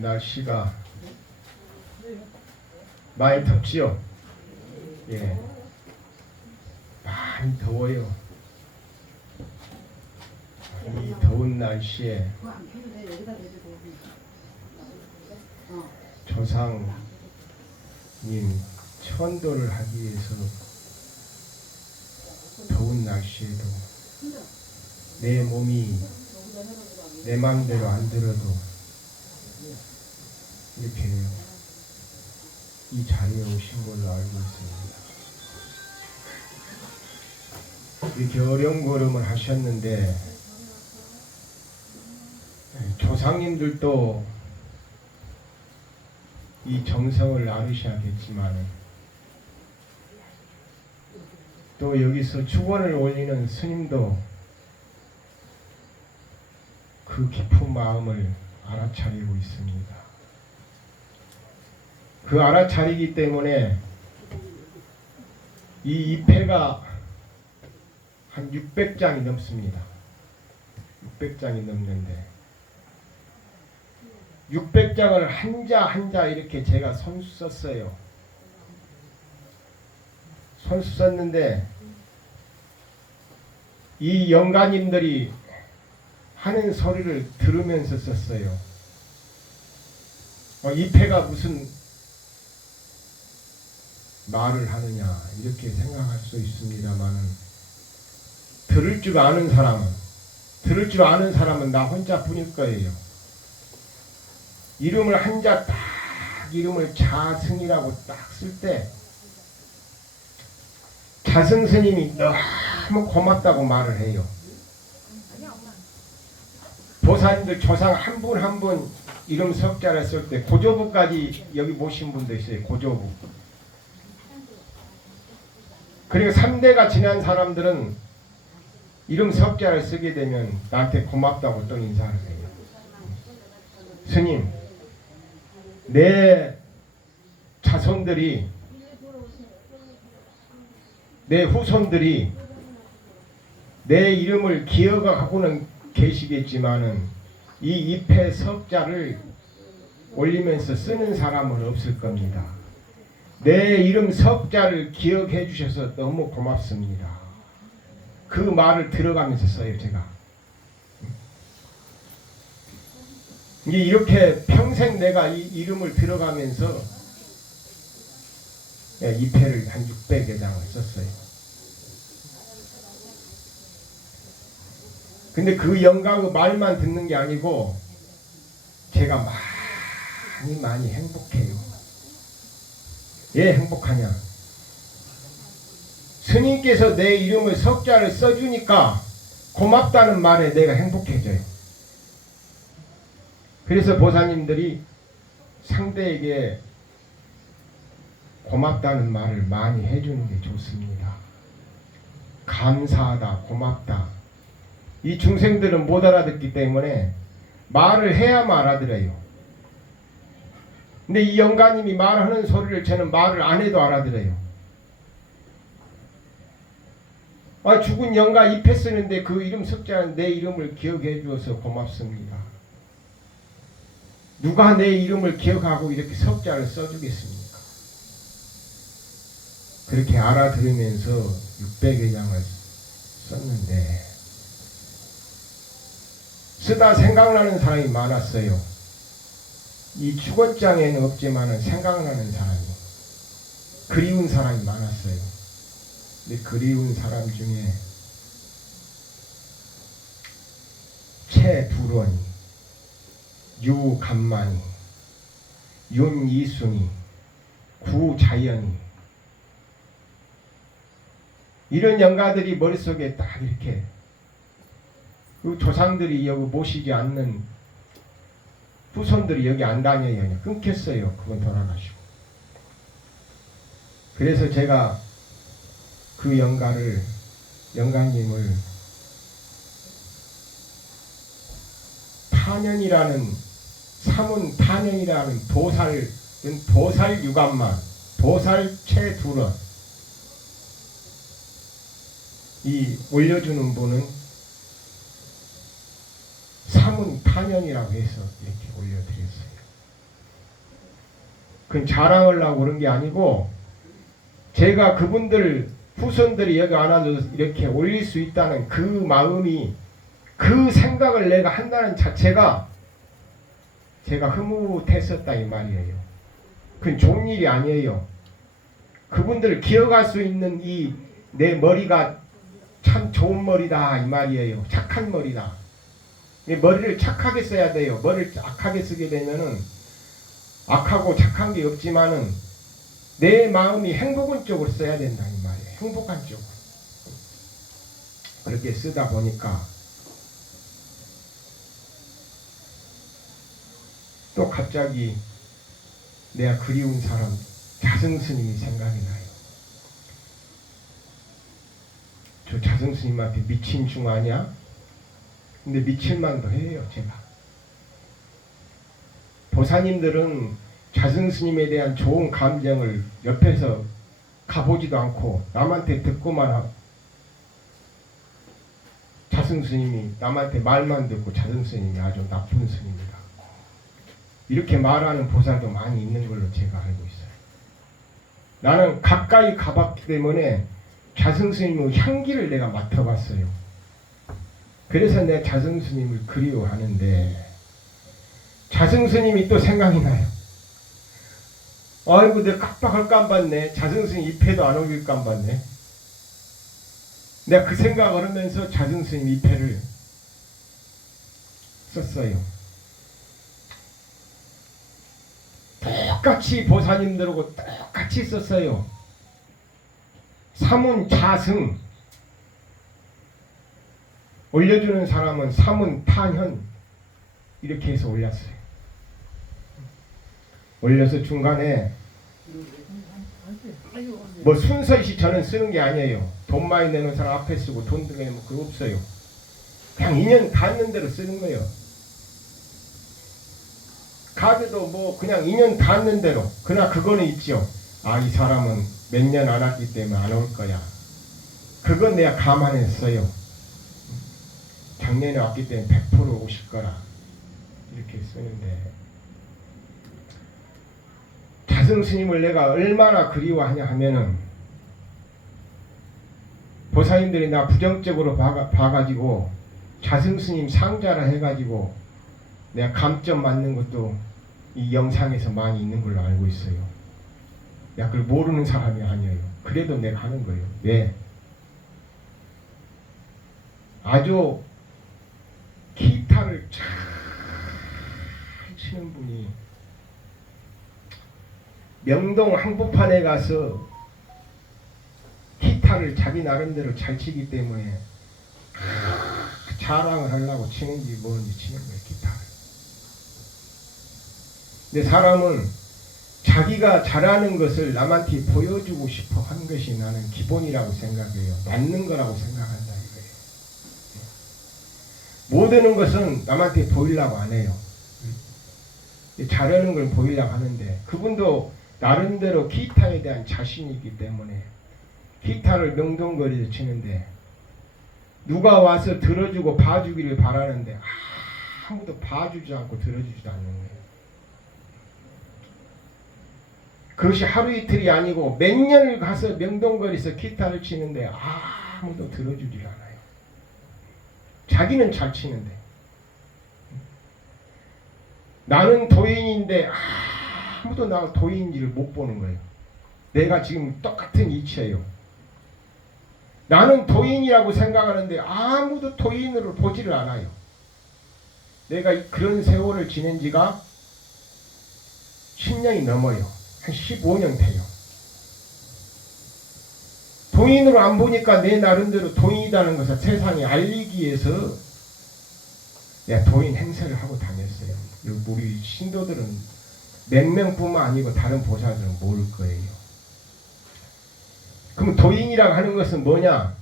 날씨가 많이 덥지요? 예, 많이 더워요. 이 더운 날씨에 조상님 천도를 하기 위해서 더운 날씨에도 내 몸이 내 마음대로 안 들어도 이렇게 이 자리에 오신 걸로 알고 있습니다. 이렇게 어려운 걸음을 하셨는데 조상님들도 이 정성을 나누셔야겠지만 또 여기서 축원을 올리는 스님도 그 깊은 마음을 알아차리고 있습니다. 그 알아차리기 때문에 이 입회가 한 600장이 넘습니다. 600장이 넘는데 600장을 한자 한자 이렇게 제가 손수 썼어요. 손수 썼는데 이 영가님들이 하는 소리를 들으면서 썼어요. 입회가 무슨 말을 하느냐 이렇게 생각할 수 있습니다만은 들을 줄 아는 사람은 나 혼자뿐일 거예요. 이름을 한자 딱 이름을 자승이라고 딱 쓸 때 자승 스님이 너무 고맙다고 말을 해요. 보살님들 조상 한 분 한 분 이름 석자를 쓸 때 고조부까지 여기 모신 분도 있어요. 고조부. 그리고 3대가 지난 사람들은 이름 석자를 쓰게 되면 나한테 고맙다고 또 인사를 해요. 스님, 내 자손들이 내 후손들이 내 이름을 기억하고는 계시겠지만은 이 입회 석자를 올리면서 쓰는 사람은 없을 겁니다. 내 이름 석자를 기억해 주셔서 너무 고맙습니다. 그 말을 들어가면서 써요, 제가. 이렇게 평생 내가 이 이름을 들어가면서 입회를 한 600여 장을 썼어요. 근데 그 영광의 말만 듣는 게 아니고 제가 많이 행복해요. 왜 행복하냐? 스님께서 내 이름을 석자를 써주니까 고맙다는 말에 내가 행복해져요. 그래서 보살님들이 상대에게 고맙다는 말을 많이 해주는 게 좋습니다. 감사하다, 고맙다. 이 중생들은 못 알아듣기 때문에 말을 해야만 알아들어요. 근데 이 영가님이 말하는 소리를 저는 말을 안 해도 알아들어요. 죽은 영가 입회 쓰는데 그 이름 석자는 내 이름을 기억해 주어서 고맙습니다. 누가 내 이름을 기억하고 이렇게 석자를 써주겠습니까? 그렇게 알아들으면서 600여 장을 썼는데 쓰다 생각나는 사람이 많았어요. 이 축원장에는 없지만은 생각나는 사람이, 그리운 사람이 많았어요. 근데 그리운 사람 중에 최두런이, 유감만이, 윤이순이, 구자연이, 이런 영가들이 머릿속에 딱 이렇게 그 조상들이 여기 모시지 않는 후손들이 여기 안 다녀요. 끊겼어요. 그건 돌아가시고. 그래서 제가 그 영가님을 타년이라는 사문 타년이라는 도살 유감만, 도살 최두런 이 올려주는 분은 사문 타년이라고 해서 이렇게 올려드렸어요. 그건 자랑을 하고 그런 게 아니고 제가 그분들 후손들이 여기 안 와도 이렇게 올릴 수 있다는 그 마음이, 그 생각을 내가 한다는 자체가 제가 흐뭇했었다 이 말이에요. 그건 좋은 일이 아니에요. 그분들을 기억할 수 있는 이 내 머리가 참 좋은 머리다 이 말이에요. 착한 머리다. 이 머리를 착하게 써야 돼요. 머리를 악하게 쓰게 되면은 악하고 착한 게 없지만은 내 마음이 행복한 쪽으로 써야 된다 이 말이에요. 행복한 쪽으로. 그렇게 쓰다 보니까 또 갑자기 내가 그리운 사람 자승스님이 생각이 나요. 저 자승스님한테 미친 중 아냐? 근데 미칠만도 해요 제가. 보사님들은 자승스님에 대한 좋은 감정을 옆에서 가보지도 않고 남한테 듣고만 하고, 자승스님이 남한테 말만 듣고 자승스님이 아주 나쁜 스님이다 이렇게 말하는 보살도 많이 있는 걸로 제가 알고 있어요. 나는 가까이 가봤기 때문에 자승스님의 향기를 내가 맡아봤어요. 그래서 내가 자승스님을 그리워하는데 자승스님이 또 생각이 나요. 아이고 내가 깜빡할 깜봤네. 자승스님 잎에도 안 올릴 깜봤네. 내가 그 생각을 하면서 자승스님 잎에를 썼어요. 똑같이 보사님들하고 똑같이 썼어요. 사문자승. 올려주는 사람은 사문탄현 이렇게 해서 올렸어요. 올려서 중간에 뭐 순서이시 저는 쓰는 게 아니에요. 돈 많이 내는 사람 앞에 쓰고 돈 들게 뭐 그거 없어요. 그냥 인연 닿는 대로 쓰는 거예요. 카드도 뭐 그냥 인연 닿는 대로. 그러나 그거는 있죠. 아, 이 사람은 몇 년 안 왔기 때문에 안 올 거야. 그건 내가 감안했어요. 작년에 왔기 때문에 100% 오실 거라. 이렇게 쓰는데 자승스님을 내가 얼마나 그리워하냐 하면은 보사님들이 나 부정적으로 봐가지고 자승스님 상자라 해가지고 내가 감점 맞는 것도 이 영상에서 많이 있는 걸로 알고 있어요. 야, 그걸 모르는 사람이 아니에요. 그래도 내가 하는 거예요. 왜? 아주 기타를 잘 치는 분이 명동 한복판에 가서 기타를 자기 나름대로 잘 치기 때문에 자랑을 하려고 치는지 뭔지 치는 거예요. 기타를. 근데 사람은 자기가 잘하는 것을 남한테 보여주고 싶어 한 것이 나는 기본이라고 생각해요. 맞는 거라고 생각한다 이거예요. 못 하는 것은 남한테 보이려고 안 해요. 잘하는 걸 보이려고 하는데 그분도 나름대로 기타에 대한 자신이 있기 때문에 기타를 명동거리에서 치는데 누가 와서 들어주고 봐주기를 바라는데 아무도 봐주지 않고 들어주지도 않는 거예요. 그것이 하루 이틀이 아니고 몇 년을 가서 명동거리에서 기타를 치는데 아무도 들어주지 않아요. 자기는 잘 치는데. 나는 도인인데 아무도 나 도인인지를 못 보는 거예요. 내가 지금 똑같은 이치예요. 나는 도인이라고 생각하는데 아무도 도인으로 보지를 않아요. 내가 그런 세월을 지낸 지가 10년이 넘어요. 한 15년 돼요. 도인으로 안 보니까 내 나름대로 도인이라는 것을 세상에 알리기 위해서 내가 도인 행세를 하고 다녔어요. 우리 신도들은 몇 명뿐만 아니고 다른 보살들은 모를 거예요. 그럼 도인이라고 하는 것은 뭐냐?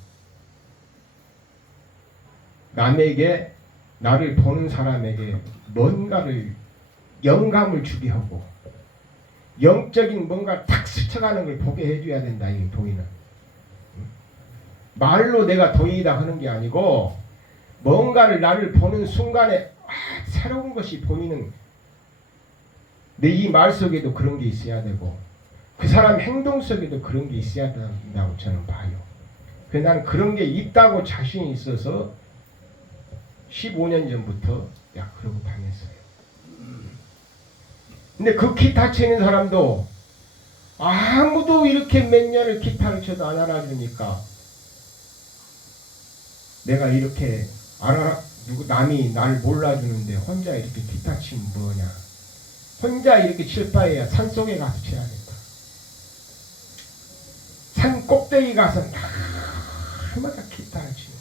남에게, 나를 보는 사람에게 뭔가를 영감을 주게 하고 영적인 뭔가 탁 스쳐가는 걸 보게 해줘야 된다. 이 도인은 말로 내가 도인이다 하는 게 아니고 뭔가를 나를 보는 순간에 새로운 것이 보이는 내 이 말 속에도 그런 게 있어야 되고 그 사람 행동 속에도 그런 게 있어야 된다고 저는 봐요. 그래서 나는 그런 게 있다고 자신이 있어서 15년 전부터 야 그러고 다녔어요. 근데 그 기타 치는 사람도 아무도 이렇게 몇 년을 기타를 쳐도 안 알아주니까 내가 이렇게 남이 날 몰라주는데 혼자 이렇게 기타 치면 뭐냐. 혼자 이렇게 칠 바에야 산속에 가서 쳐야겠다. 산 꼭대기 가서 날마다 기타를 치는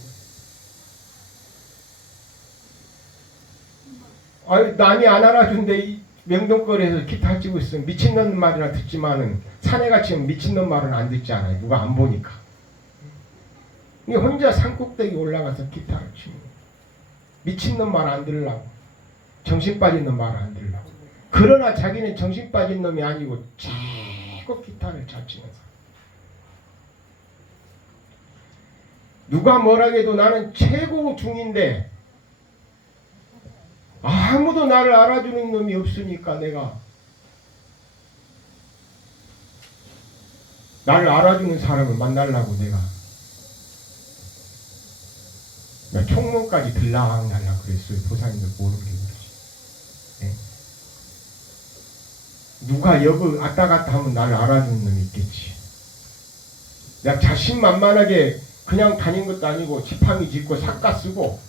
거예요. 아유, 남이 안 알아준데 이 명동거리에서 기타 치고 있으면 미친놈 말이나 듣지만은 산에 같이 미친놈 말은 안 듣지 않아요. 누가 안 보니까. 혼자 산 꼭대기 올라가서 기타를 치는 거예요. 미친놈 말 안 들으려고. 정신 빠진 놈 말 안 들으려고. 그러나 자기는 정신 빠진 놈이 아니고 최고 기타를 잘 치는 사람. 누가 뭐라 해도 나는 최고 중인데 아무도 나를 알아주는 놈이 없으니까 내가 나를 알아주는 사람을 만나려고 내가 총무까지 들락날락 그랬어요. 보살님들 모르는 게 그러지. 네? 누가 여기 왔다 갔다 하면 나를 알아주는 놈이 있겠지. 내가 자신만만하게 그냥 다닌 것도 아니고 지팡이 짚고 삭가 쓰고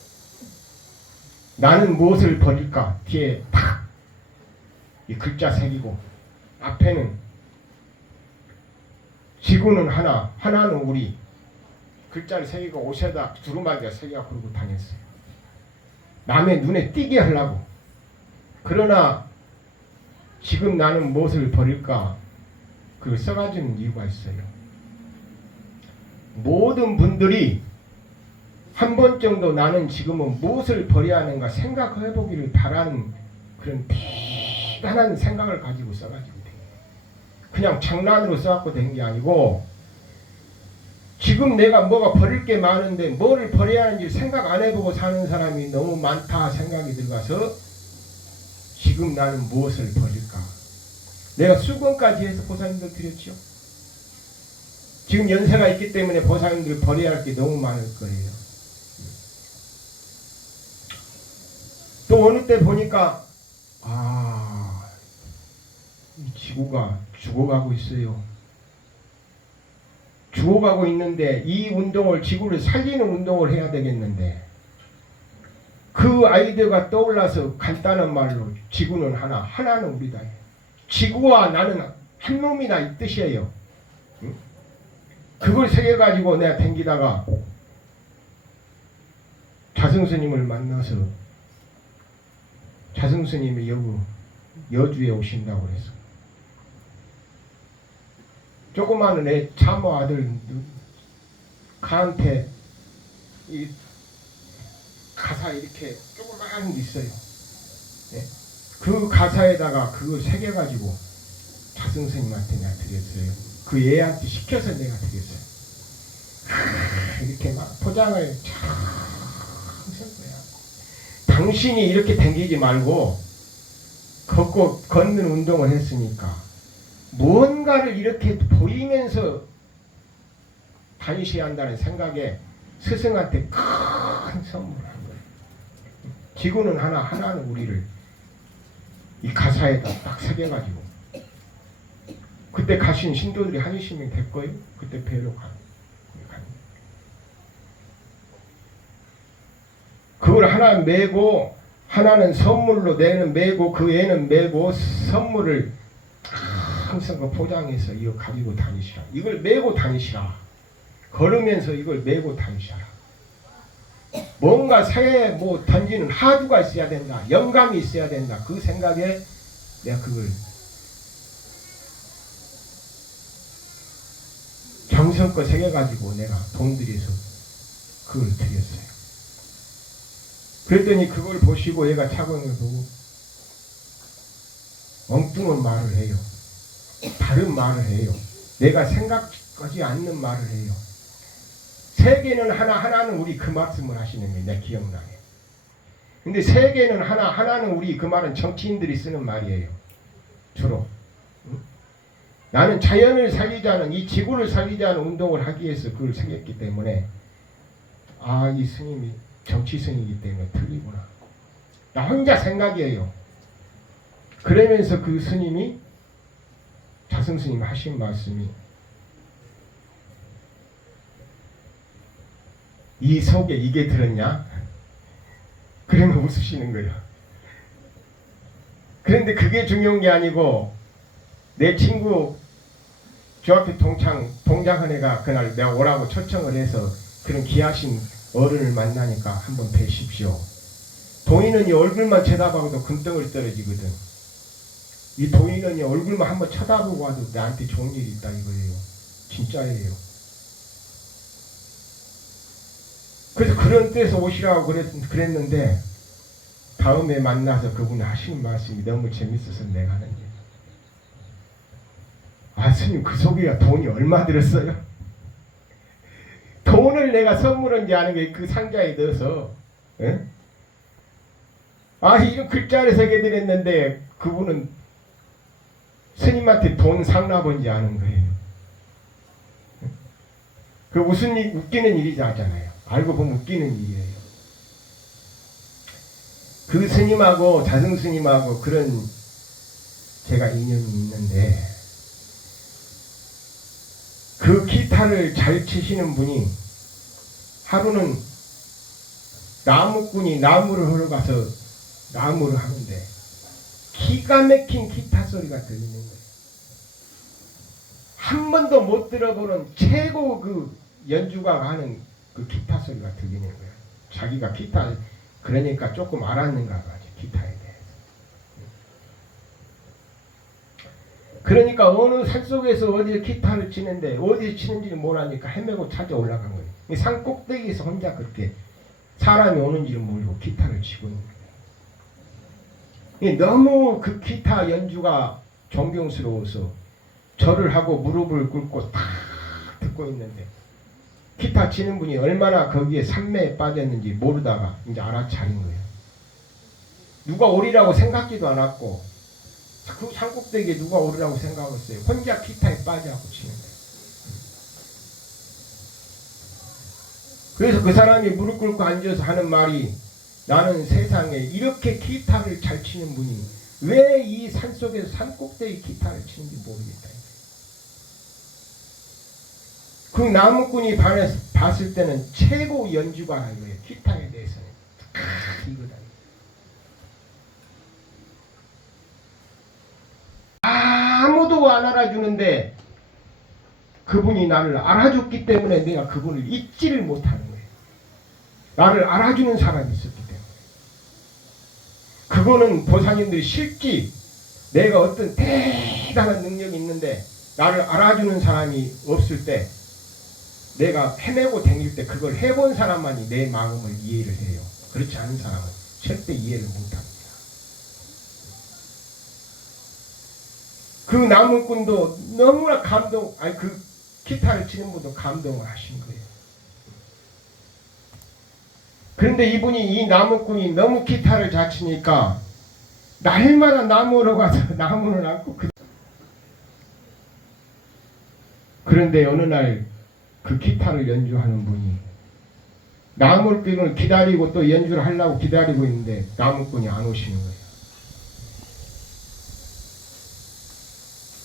나는 무엇을 버릴까 뒤에 탁 이 글자 새기고 앞에는 지구는 하나 하나는 우리 글자를 새기고 옷에다 두루마기가 새겨 그러고 다녔어요. 남의 눈에 띄게 하려고. 그러나 지금 나는 무엇을 버릴까 그걸 써가지는 이유가 있어요. 모든 분들이 한 번 정도 나는 지금은 무엇을 버려야 하는가 생각해 보기를 바라는 그런 대단한 생각을 가지고 써가지고 된 거예요. 그냥 장난으로 써갖고 된 게 아니고 지금 내가 뭐가 버릴 게 많은데 뭐를 버려야 하는지 생각 안 해보고 사는 사람이 너무 많다 생각이 들어가서 지금 나는 무엇을 버릴까. 내가 수건까지 해서 보살님들 드렸죠. 지금 연세가 있기 때문에 보살님들 버려야 할 게 너무 많을 거예요. 또 어느 때 보니까 이 지구가 죽어가고 있어요. 죽어가고 있는데 이 운동을 지구를 살리는 운동을 해야 되겠는데 그 아이디어가 떠올라서 간단한 말로 지구는 하나 하나는 우리다. 지구와 나는 한 놈이다 이 뜻이에요. 응? 그걸 새겨가지고 내가 댕기다가 자승스님을 만나서 자승스님이 여주에 오신다고 그래서 조그마한 애 참모 아들 가한테 이 가사 이렇게 조그마한 게 있어요. 네? 그 가사에다가 그걸 새겨가지고 자승스님한테 내가 드렸어요. 그 애한테 시켜서 내가 드렸어요. 이렇게 막 포장을 참 쓴 거야. 당신이 이렇게 댕기지 말고 걷는 운동을 했으니까 무언가를 이렇게 보이면서 다니셔야 한다는 생각에 스승한테 큰 선물을 한 거예요. 지구는 하나 하나는 우리를 이 가사에다 딱 새겨가지고 그때 가신 신도들이 한 20명 될 거예요. 그때 배로 가는. 그걸 하나 메고 하나는 선물로 내는 메고 그 애는 메고 선물을 항상 그 포장해서 이거 가지고 다니시라. 이걸 메고 다니시라. 걸으면서 이걸 메고 다니시라. 뭔가 새에 뭐 던지는 하두가 있어야 된다. 영감이 있어야 된다. 그 생각에 내가 그걸 정성껏 새겨가지고 내가 돈 들여서 그걸 드렸어요. 그랬더니 그걸 보시고 얘가 착용을 보고 엉뚱한 말을 해요. 다른 말을 해요. 내가 생각하지 않는 말을 해요. 세계는 하나 하나는 우리 그 말씀을 하시는 게 내 기억나요. 근데 세계는 하나 하나는 우리 그 말은 정치인들이 쓰는 말이에요. 주로. 나는 자연을 살리자는, 이 지구를 살리자는 운동을 하기 위해서 그걸 생겼기 때문에, 아, 이 스님이 정치 스님이기 때문에 틀리구나. 나 혼자 생각이에요. 그러면서 그 스님이, 자승 스님 하신 말씀이, 이 속에 이게 들었냐? 그러면 웃으시는 거예요. 그런데 그게 중요한 게 아니고, 내 친구 중학교 동창한 애가 그날 내가 오라고 초청을 해서 그런 귀하신 어른을 만나니까 한번 뵈십시오. 도인은 이 얼굴만 쳐다봐도 금덩을 떨어지거든. 이 도인은 이 얼굴만 한번 쳐다보고 와도 나한테 좋은 일이 있다 이거예요. 진짜예요. 그래서 그런 데서 오시라고 그랬는데, 다음에 만나서 그분이 하시는 말씀이 너무 재밌어서 내가 하는 얘기. 아, 스님, 그 속에가 돈이 얼마 들었어요? 돈을 내가 선물한 게 아니고 그 상자에 넣어서, 에? 아, 이런 글자를 새겨드렸는데 그분은 스님한테 돈 상납은지 아는 거예요. 그 무슨 일, 웃기는 일이지 않잖아요. 알고 보면 웃기는 일이에요. 그 스님하고 자승 스님하고 그런 제가 인연이 있는데, 그 기타를 잘 치시는 분이 하루는 나무꾼이 나무를 하러 가서 나무를 하는데 기가 막힌 기타 소리가 들리는 거예요. 한 번도 못 들어보는 최고 그 연주가 하는 그 기타 소리가 들리는 거예요. 자기가 기타 그러니까 조금 알았는가 봐요. 기타에 대해서. 그러니까 어느 산속에서 어디에 기타를 치는데 어디에 치는지를 모르니까 헤매고 찾아 올라간 거예요. 산 꼭대기에서 혼자 그렇게 사람이 오는지를 모르고 기타를 치고 있는 거예요. 너무 그 기타 연주가 존경스러워서 절을 하고 무릎을 꿇고 딱 듣고 있는데, 기타 치는 분이 얼마나 거기에 산매에 빠졌는지 모르다가 이제 알아차린 거예요. 누가 오리라고 생각지도 않았고, 그 산꼭대기에 누가 오리라고 생각했어요. 혼자 기타에 빠져갖고 치는 거예요. 그래서 그 사람이 무릎 꿇고 앉아서 하는 말이, 나는 세상에 이렇게 기타를 잘 치는 분이 왜 이 산속에서 산꼭대기 기타를 치는지 모르겠다. 그 나무꾼이 봤을 때는 최고 연주가라는 거예요. 기타에 대해서는. 이거다. 아무도 안 알아주는데 그분이 나를 알아줬기 때문에 내가 그분을 잊지를 못하는 거예요. 나를 알아주는 사람이 있었기 때문에. 그거는 보살님들이 실지 내가 어떤 대단한 능력이 있는데 나를 알아주는 사람이 없을 때, 내가 헤매고 다닐 때 그걸 해본 사람만이 내 마음을 이해를 해요. 그렇지 않은 사람은 절대 이해를 못합니다. 그 나무꾼도 너무나 그 기타를 치는 분도 감동을 하신 거예요. 그런데 이분이, 이 나무꾼이 너무 기타를 잘 치니까 날마다 나무로 가서 나무를 안고 그런데 어느 날 그 기타를 연주하는 분이 나무꾼을 기다리고 또 연주를 하려고 기다리고 있는데 나무꾼이 안 오시는 거예요.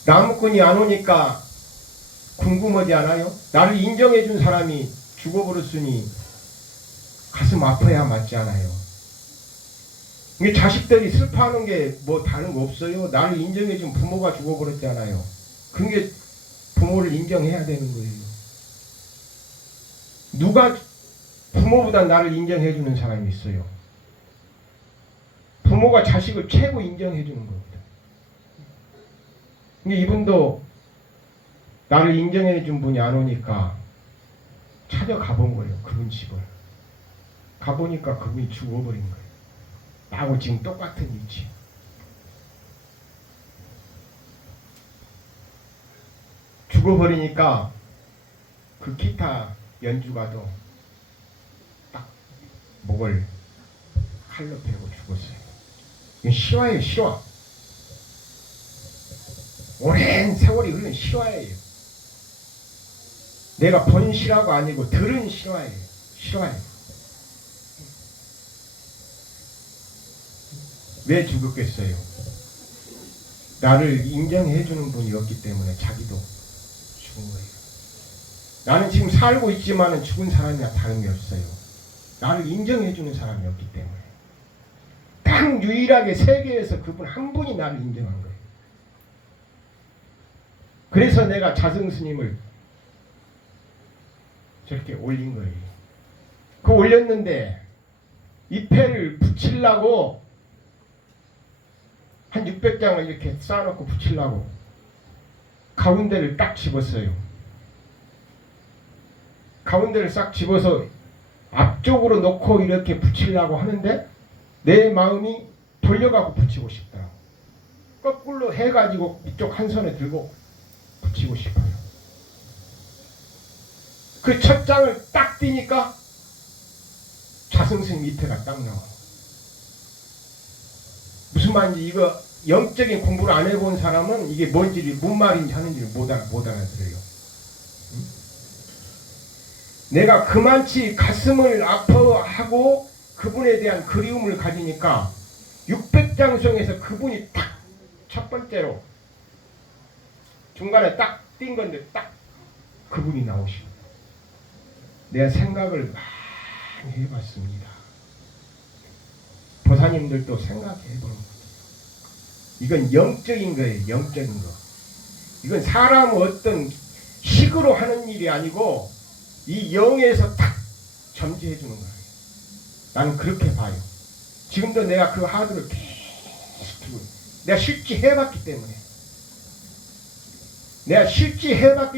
나무꾼이 안 오니까 궁금하지 않아요? 나를 인정해 준 사람이 죽어버렸으니 가슴 아파야 맞지 않아요? 이게 자식들이 슬퍼하는 게 뭐 다른 거 없어요. 나를 인정해 준 부모가 죽어버렸잖아요. 그게 부모를 인정해야 되는 거예요. 누가 부모보다 나를 인정해 주는 사람이 있어요? 부모가 자식을 최고 인정해 주는 겁니다. 근데 이분도 나를 인정해 준 분이 안 오니까 찾아가 본 거예요. 그분 집을. 가보니까 그분이 죽어버린 거예요. 나하고 지금 똑같은 위치. 죽어버리니까 그 기타 연주가도 딱 목을 칼로 베고 죽었어요. 이건 실화예요, 실화. 오랜 세월이 흐른 실화예요. 내가 본 실화가 아니고 들은 실화예요. 실화예요. 왜 죽었겠어요? 나를 인정해주는 분이 없기 때문에 자기도 죽은 거예요. 나는 지금 살고 있지만 죽은 사람이나 다름이 없어요. 나를 인정해주는 사람이 없기 때문에. 딱 유일하게 세계에서 그분 한 분이 나를 인정한 거예요. 그래서 내가 자승스님을 저렇게 올린 거예요. 그 올렸는데 잎패를 붙이려고 한 600장을 이렇게 쌓아놓고 붙이려고 가운데를 딱 집었어요. 가운데를 싹 집어서 앞쪽으로 놓고 이렇게 붙이려고 하는데 내 마음이 돌려가고 붙이고 싶더라고. 거꾸로 해가지고 이쪽 한 손에 들고 붙이고 싶어요. 그 첫 장을 딱 띄니까 자승스님 밑에가 딱 나와. 무슨 말인지 이거 영적인 공부를 안 해본 사람은 이게 뭔지 뭔 말인지 하는지를 못 알아들어요. 응? 내가 그만치 가슴을 아파하고 그분에 대한 그리움을 가지니까 600장 중에서 그분이 딱 첫 번째로 중간에 딱 띈 건데 딱 그분이 나오시고 내가 생각을 많이 해봤습니다. 보사님들도 생각해보는 거예요. 이건 영적인 거예요. 영적인 거. 이건 사람은 어떤 식으로 하는 일이 아니고 이 영에서 딱 점지해 주는 거예요. 나는 그렇게 봐요. 지금도 내가 그 하드를 계속 두고 내가 실제 해봤기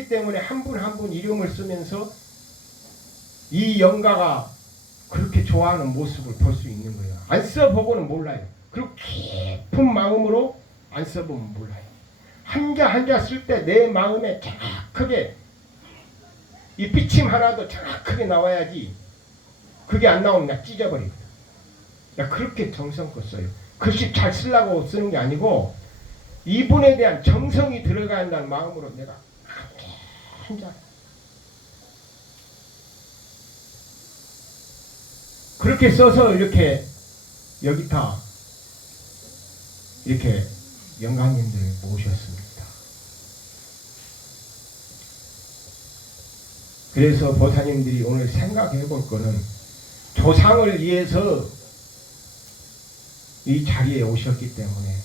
때문에 한 분 한 분 이름을 쓰면서 이 영가가 그렇게 좋아하는 모습을 볼 수 있는 거예요. 안 써보고는 몰라요. 그리고 깊은 마음으로 안 써보면 몰라요. 한자 한자 쓸 때 내 마음에 정확하게 이 비침 하나도 정확하게 나와야지 그게 안 나오면 나 찢어버리거든. 나 그렇게 정성껏 써요. 글씨 잘 쓰려고 쓰는 게 아니고 이분에 대한 정성이 들어가야 한다는 마음으로 내가 한자 그렇게 써서 이렇게 여기다 이렇게 영감님들 모셨습니다. 그래서 보사님들이 오늘 생각해 볼 거는 조상을 위해서 이 자리에 오셨기 때문에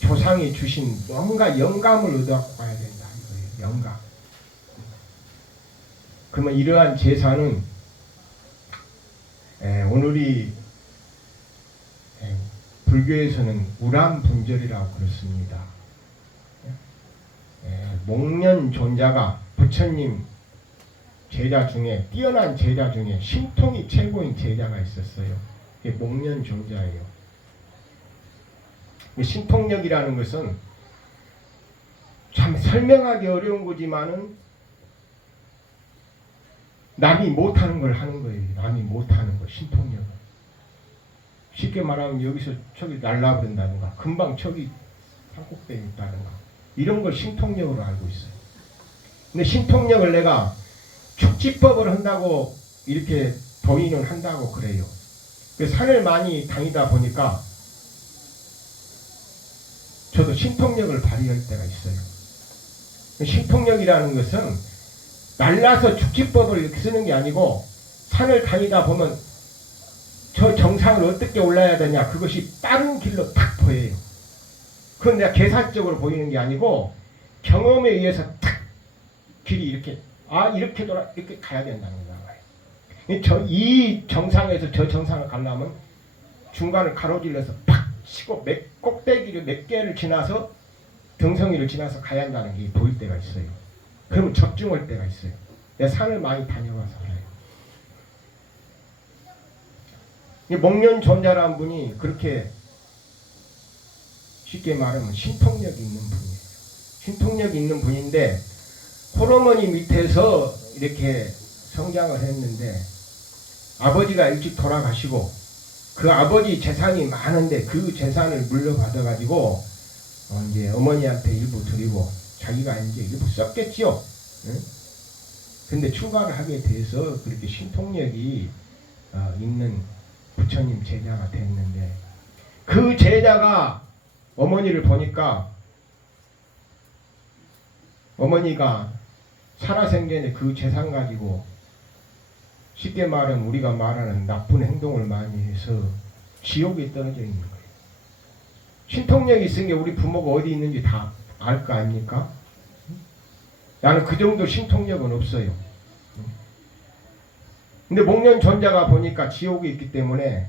조상이 주신 뭔가 영감을 얻어갖고 가야 된다. 이거예요. 영감. 그러면 이러한 제사는 오늘이 불교에서는 우람분절이라고 그렇습니다. 목련 존자가 부처님 제자 중에 뛰어난 제자 중에 신통이 최고인 제자가 있었어요. 이게 목련 존자예요. 신통력이라는 것은 참 설명하기 어려운 거지만은 남이 못하는 걸 하는 거예요. 남이 못하는 거, 신통력은. 쉽게 말하면 여기서 저기 날라버린다든가 금방 저기 산꼭대에 있다든가 이런 걸 신통력으로 알고 있어요. 근데 신통력을 내가 축지법을 한다고 이렇게 도인은 한다고 그래요. 산을 많이 다니다 보니까 저도 신통력을 발휘할 때가 있어요. 신통력이라는 것은 날라서 축지법을 이렇게 쓰는 게 아니고 산을 다니다 보면 저 정상을 어떻게 올라야 되냐 그것이 다른 길로 탁 보여요. 그건 내가 계산적으로 보이는 게 아니고 경험에 의해서 탁 길이 이렇게 이렇게 돌아 이렇게 가야 된다는 거예요. 이 정상에서 저 정상을 가려면 중간을 가로질러서 팍 치고 꼭대기를 몇 개를 지나서 등성이를 지나서 가야 한다는 게 보일 때가 있어요. 그러면 적중할 때가 있어요. 내가 산을 많이 다녀와서 그래요. 목련 존자라는 분이 그렇게 쉽게 말하면 신통력이 있는 분이에요. 신통력이 있는 분인데 홀어머니 밑에서 이렇게 성장을 했는데 아버지가 일찍 돌아가시고 그 아버지 재산이 많은데 그 재산을 물려받아 가지고 이제 어머니한테 일부 드리고 자기가 이제 일부 썼겠지요. 응? 근데 출가를 하게 돼서 그렇게 신통력이 있는 부처님 제자가 됐는데, 그 제자가 어머니를 보니까 어머니가 살아생전에 그 재산 가지고 쉽게 말하면 우리가 말하는 나쁜 행동을 많이 해서 지옥에 떨어져 있는 거예요. 신통력이 있은 게 우리 부모가 어디 있는지 다 알 거 아닙니까? 나는 그 정도 신통력은 없어요. 근데 목련존자가 보니까 지옥에 있기 때문에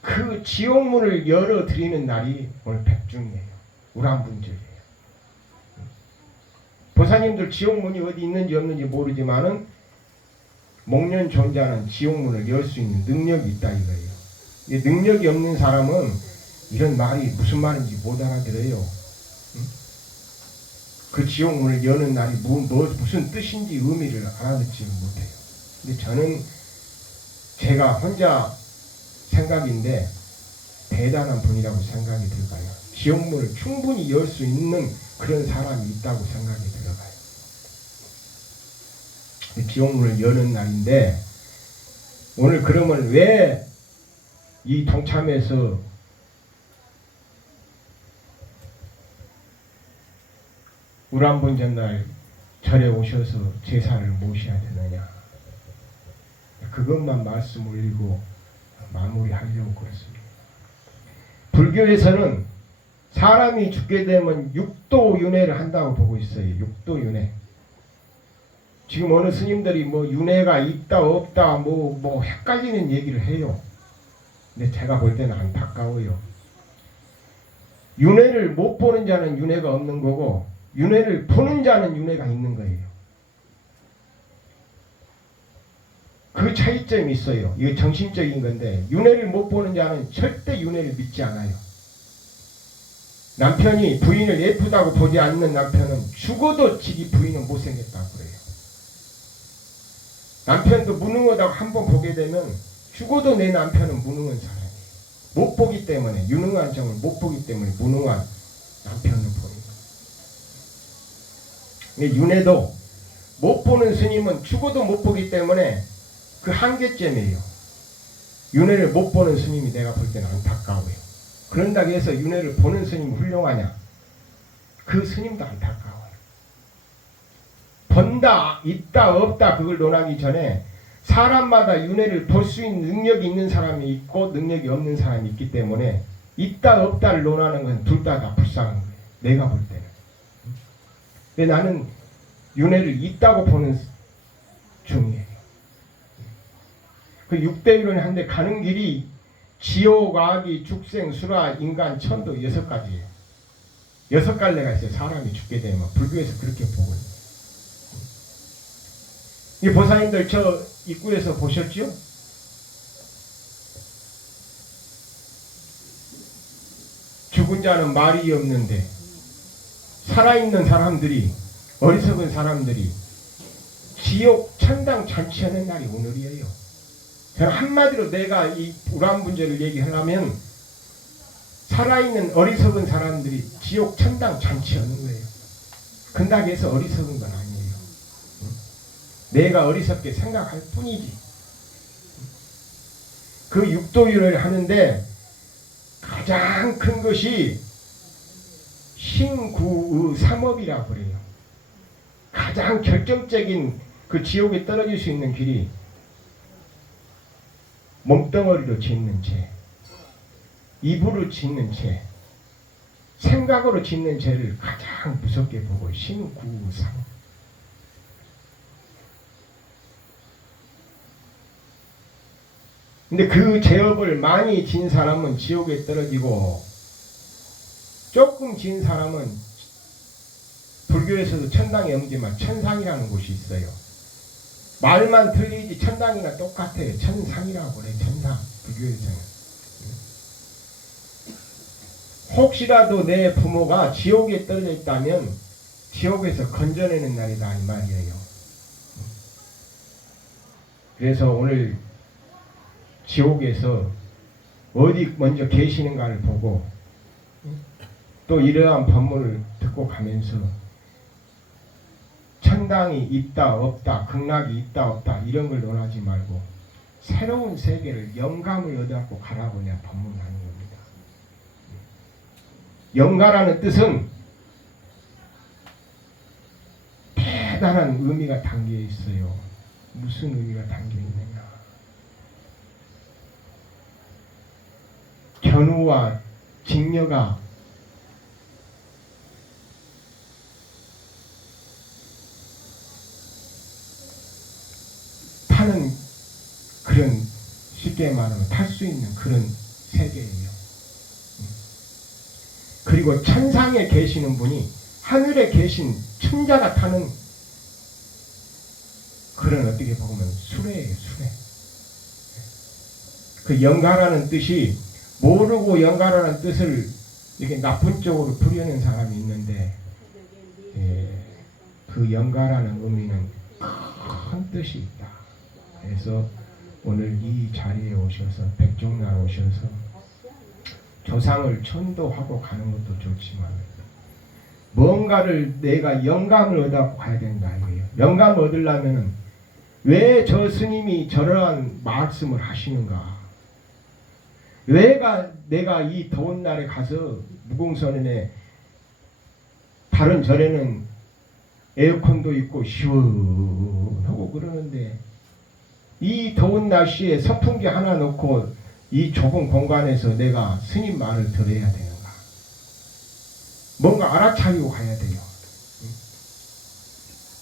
그 지옥문을 열어드리는 날이 오늘 백중이에요. 우람분절이에요. 보사님들 지옥문이 어디 있는지 없는지 모르지만은 목련존자는 지옥문을 열 수 있는 능력이 있다 이거예요. 능력이 없는 사람은 이런 말이 무슨 말인지 못 알아들어요. 그 지옥문을 여는 날이 무슨 뜻인지 의미를 알아듣지 못해요. 근데 저는 제가 혼자 생각인데 대단한 분이라고 생각이 들어가요. 지옥문을 충분히 열 수 있는 그런 사람이 있다고 생각이 들어가요. 지옥문을 여는 날인데, 오늘 그러면 왜 이 동참에서 우람본 전날 절에 오셔서 제사를 모셔야 되느냐, 그것만 말씀 올리고 마무리하려고 그랬습니다. 불교에서는 사람이 죽게 되면 육도윤회를 한다고 보고 있어요. 육도윤회. 지금 어느 스님들이 뭐 윤회가 있다 없다 뭐 헷갈리는 얘기를 해요. 근데 제가 볼 때는 안타까워요. 윤회를 못 보는 자는 윤회가 없는 거고, 윤회를 보는 자는 윤회가 있는 거예요. 그 차이점이 있어요. 이거 정신적인 건데, 윤회를 못 보는 자는 절대 윤회를 믿지 않아요. 남편이 부인을 예쁘다고 보지 않는 남편은 죽어도 지기 부인은 못생겼다고 그래요. 남편도 무능하다고 한번 보게 되면 죽어도 내 남편은 무능한 사람이에요. 못 보기 때문에, 유능한 점을 못 보기 때문에 무능한 남편을 보는 거예요. 근데 윤회도 못 보는 스님은 죽어도 못 보기 때문에 그 한계점이에요. 윤회를 못 보는 스님이 내가 볼 때는 안타까워요. 그런다고 해서 윤회를 보는 스님이 훌륭하냐? 그 스님도 안타까워요. 본다, 있다, 없다 그걸 논하기 전에 사람마다 윤회를 볼 수 있는 능력이 있는 사람이 있고 능력이 없는 사람이 있기 때문에 있다, 없다를 논하는 건 둘 다 불쌍한 거예요. 내가 볼 때는. 근데 나는 윤회를 있다고 보는 중이에요. 그 육대윤회 한데 가는 길이 지옥, 악이, 축생, 수라, 인간, 천도 6가지예요. 6갈래가 있어요. 사람이 죽게 되면. 불교에서 그렇게 보고 있어요. 이 보사님들 저 입구에서 보셨죠? 죽은 자는 말이 없는데 살아있는 사람들이, 어리석은 사람들이 지옥 천당 잔치하는 날이 오늘이에요. 저는 한마디로 내가 이 우람분절을 얘기하려면 살아있는 어리석은 사람들이 지옥 천당 잔치하는 거예요. 근다고 해서 어리석은 건 아니에요. 내가 어리석게 생각할 뿐이지. 그 육도윤회를 하는데 가장 큰 것이 신구의삼업이라고 그래요. 가장 결정적인 그 지옥에 떨어질 수 있는 길이 몸덩어리로 짓는 죄, 입으로 짓는 죄, 생각으로 짓는 죄를 가장 무섭게 보고 신구의삼업. 근데 그 죄업을 많이 진 사람은 지옥에 떨어지고, 조금 진 사람은 불교에서도 천당이 없지만 천상이라는 곳이 있어요. 말만 틀리지 천당이나 똑같아요. 천상이라고 그래. 천상. 불교에서는. 혹시라도 내 부모가 지옥에 떨어져 있다면 지옥에서 건져내는 날이다 이 말이에요. 그래서 오늘 지옥에서 어디 먼저 계시는가를 보고 또 이러한 법문을 듣고 가면서 천당이 있다 없다, 극락이 있다 없다 이런 걸 논하지 말고 새로운 세계를 영감을 얻어갖고 가라고 내가 법문을 하는 겁니다. 영가라는 뜻은 대단한 의미가 담겨 있어요. 무슨 의미가 담겨 있느냐? 견우와 직녀가 타는 그런, 쉽게 말하면 탈 수 있는 그런 세계예요. 그리고 천상에 계시는 분이 하늘에 계신 천자가 타는 그런, 어떻게 보면 수레예요, 수레. 그 영가라는 뜻이, 모르고 영가라는 뜻을 이렇게 나쁜 쪽으로 부려는 사람이 있는데, 그 영가라는 의미는 큰 뜻이 있다. 그래서 오늘 이 자리에 오셔서, 백종날 오셔서 조상을 천도하고 가는 것도 좋지만 뭔가를 내가 영감을 얻어 가야 된다 이거예요. 영감을 얻으려면 왜 저 스님이 저러한 말씀을 하시는가? 왜 내가 이 더운 날에 가서 무공선에 다른 절에는 에어컨도 있고 시원하고 그러는데 이 더운 날씨에 선풍기 하나 놓고 이 좁은 공간에서 내가 스님 말을 들어야 되는가? 뭔가 알아차리고 가야 돼요.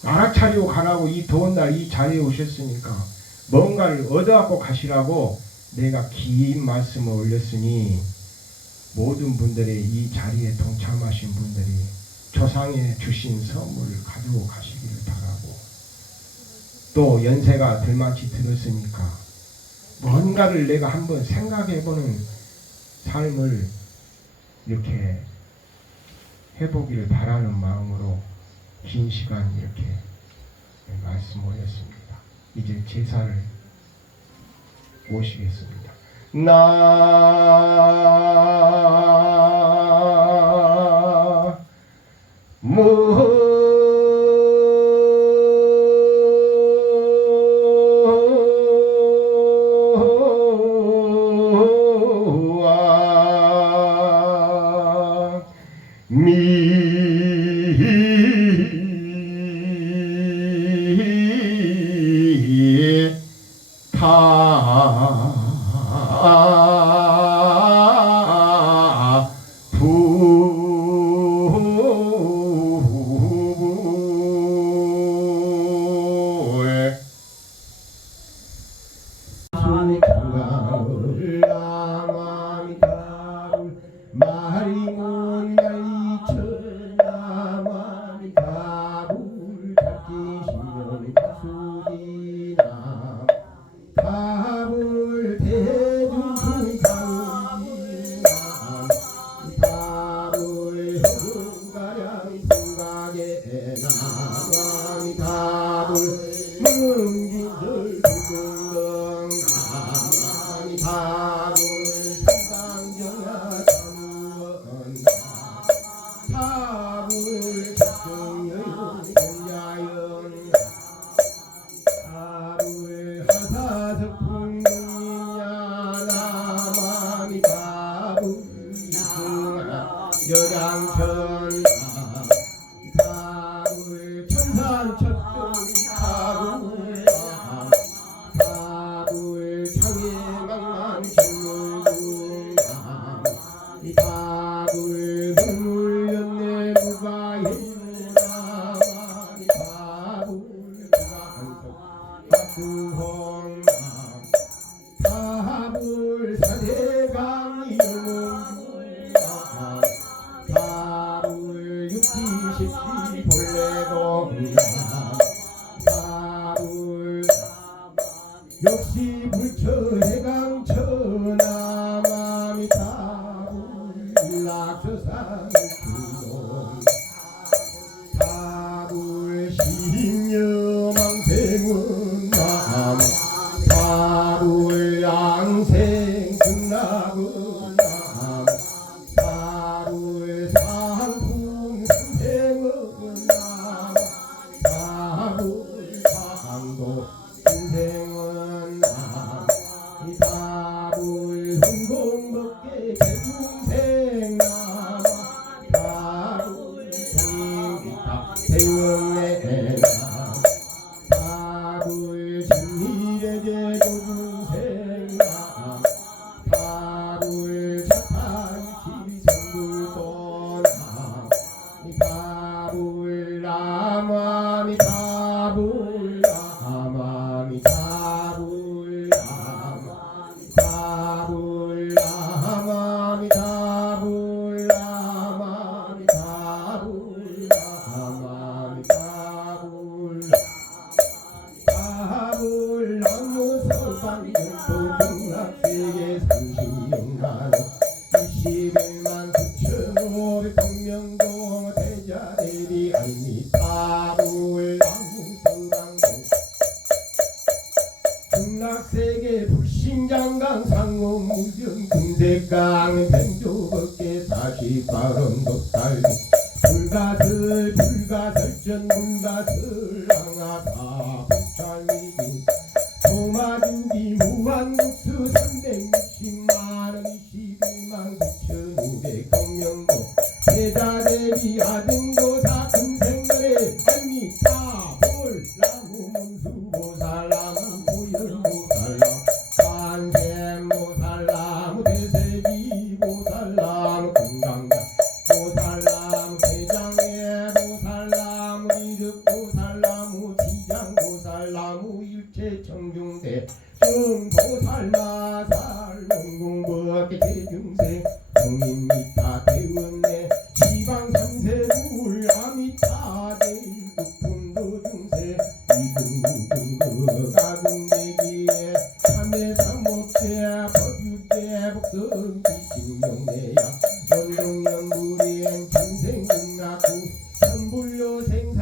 알아차리고 가라고 이 더운 날 이 자리에 오셨으니까 뭔가를 얻어갖고 가시라고 내가 긴 말씀을 올렸으니 모든 분들이 이 자리에 동참하신 분들이 조상에 주신 선물을 가지고 가시기를 바라고, 또 연세가 들만치 들었으니까 뭔가를 내가 한번 생각해보는 삶을 이렇게 해보기를 바라는 마음으로 긴 시간 이렇게 말씀 올렸습니다. 이제 제사를 모시겠습니다. 여장천 다불 천산 첩종 다불 다불 창해망만 진물궁 이 다불 눈물 연내 무가해나 이 다불 무가한석 박수홍 다불 사대강 이용 다불 육기십시 본래공남 다불 역시 불처 해강 천남함이 다불 낙서산 주동 다불 신여망생은 남 다불 양생 극락은 남 다불 사 밥을 강도 중생은 이 밥을 흥공 먹게 중생 밥을 종이다 태운내 밥을 진미래 제도 중생 밥을 자판시 성불도 이 밥을 남아미 밥을 남아미 밥을 남아미 밥을 남아미 밥을 남아미 밥을 남아미 밥을 밥을 나눠서 방정도 등락세계 36만원 21만 9,500 동명동 대자대비 아니 밥을 나눠서 방정 등락세계 북신장강 상공 무정 금색강 뱅조법계 48원 독살기 불가설 불가설전 불가설 항아사 북찰미기 도마주기 무한국수 360만원 21만 9,500 동명도 대자대비 아등도사 금생거래 아니 사볼 나무 문수보살 나무 고열보살 나무 관세보살 나무 대세기보살 나무 금강자 보살 나무 대장에 보살 나무 이륵보살 나무 지장보살 나무 일체 청중대 중보살 마살 농공법계 대중생 동인미타 대원내 시방 삼세불 아미타 대일국분도 중세 이등무등그 가군대기에 참외삼목제 법유제 복성기신용내야 원동연불이엔 중생응하구 선불요 생사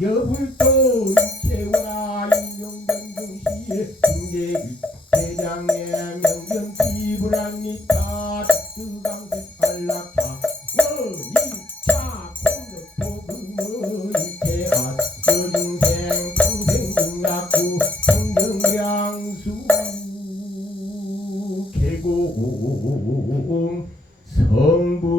여불도 일체와 인용병중시에 중재기 대장의 명견 비불안니타 특수강세 안락차 원이차 공덕도금의 일체한 여중생 평생응하구 성등량수 개공 성불